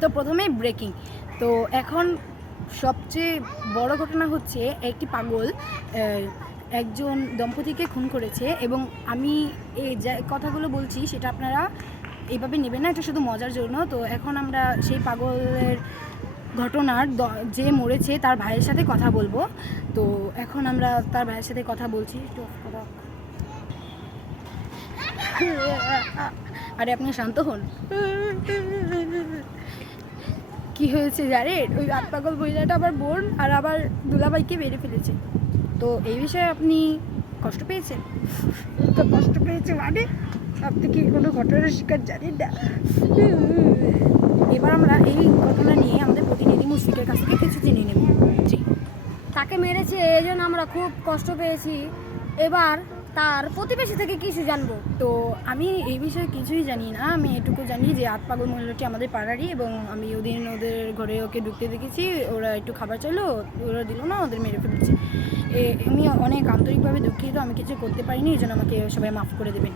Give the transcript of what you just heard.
তো প্রথমেই ব্রেকিং। তো এখন সবচেয়ে বড় ঘটনা হচ্ছে একটি পাগল একজন দম্পতিকে খুন করেছে, এবং আমি এই যে কথাগুলো বলছি সেটা আপনারা এইভাবে নেবেন না, এটা শুধু মজার জন্য। তো এখন আমরা সেই পাগলের ঘটনার যে মরেছে তার ভাইয়ের সাথে কথা বলবো। তো এখন আমরা তার ভাইয়ের সাথে কথা বলছি। একটু কথা, আরে আপনি শান্ত হন। কি হয়েছে জানেন? ওই পাগল মহিলাটা আবার বোন আর আবার দুলাভাইকে মেরে ফেলেছে। তো এই বিষয়ে আপনি কষ্ট পেয়েছেন? তো কষ্ট পেয়েছে মানে আপনি কি কোনো ঘটনার শিকার জানেন না? এবার আমরা এই ঘটনা নিয়ে আমাদের প্রতিনিধি মুশফিকের কাছ থেকে কিছু জেনে নেব। জি, তাকে মেরেছে এই জন্য আমরা খুব কষ্ট পেয়েছি। এবার তার প্রতিবেশী থেকে কিছু জানবো। তো আমি এই বিষয়ে কিছুই জানি না। আমি এটুকু জানি যে পাগল মহিলাটি আমাদের পাড়ারই, এবং আমি ওদিন ওদের ঘরে ওকে ঢুকতে দেখেছি। ওরা একটু খাবার চাইলো, ওরা দিল না, ওদের মেরে ফেলেছে। আমি অনেক আন্তরিকভাবে দুঃখিত, আমি কিছু করতে পারিনি, এই জন্য আমাকে সবাই মাফ করে দেবেন।